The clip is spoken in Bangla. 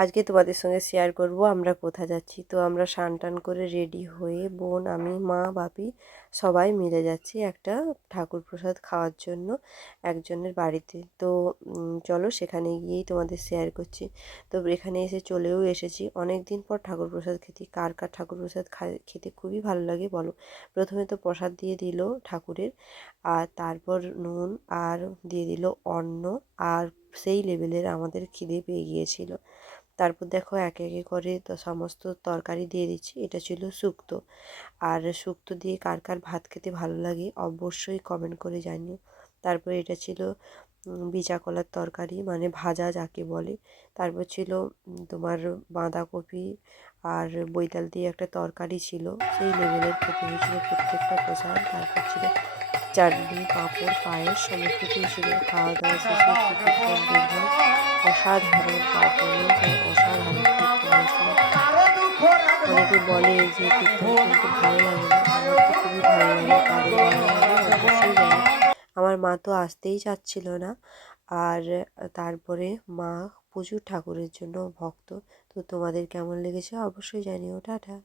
আজকে তোমাদের সঙ্গে শেয়ার করব আমরা কোথায় যাচ্ছি। তো আমরা স্নান টান করে রেডি হয়ে বোন, আমি, মা, বাপি সবাই মিলে যাচ্ছি একটা ঠাকুর প্রসাদ খাওয়ার জন্য একজনের বাড়িতে। তো চলো সেখানে গিয়েই তোমাদের শেয়ার করছি। তো এখানে এসে চলেও এসেছি, অনেক দিন পর ঠাকুর প্রসাদ খেতে। কার কার ঠাকুর প্রসাদ খেতে খুবই ভালো লাগে বলো। প্রথমে তো প্রসাদ দিয়ে দিল ঠাকুরের, আর তারপর নুন আর দিয়ে দিল অন্ন, আর সেই লেভেলের আমাদের খিদে পেয়ে গিয়েছিল। তারপর দেখো একে একে করে তো সমস্ত তরকারি দিয়ে দিচ্ছি। এটা ছিল শুক্তো, আর শুক্তো দিয়ে কার কার ভাত খেতে ভালো লাগে অবশ্যই কমেন্ট করে জানিও। তারপর এটা ছিল বিচা কলার তরকারি, মানে ভাজা যাকে বলে। তারপর ছিল তোমার বাঁধাকপি আর বৈতাল দিয়ে একটা তরকারি ছিল, সেই লেভেলের খেতে হয়েছিল প্রত্যেকটা প্রসাদ। তারপর ছিল চাটনি, পাঁপড়, পায়েস, সমস্ত কিছুই ছিল। খাওয়া দাওয়া শেষে কীর্তন দেখলাম, অসাধারণ পারফরমেন্স আর অসাধারণ কীর্তন হয়েছিল। অনেকে বলে যে কীর্তন শুনতে ভালো লাগে না, আমার তো খুবই ভালো লাগে। কাদের ভালো লাগে অবশ্যই বলো। আমার মা তো আসতেই চাচ্ছিল না। আর তারপরে মা প্রচুর ঠাকুরের জন্য ভক্ত। তো তোমাদের কেমন লেগেছে অবশ্যই জানিও। টাটা।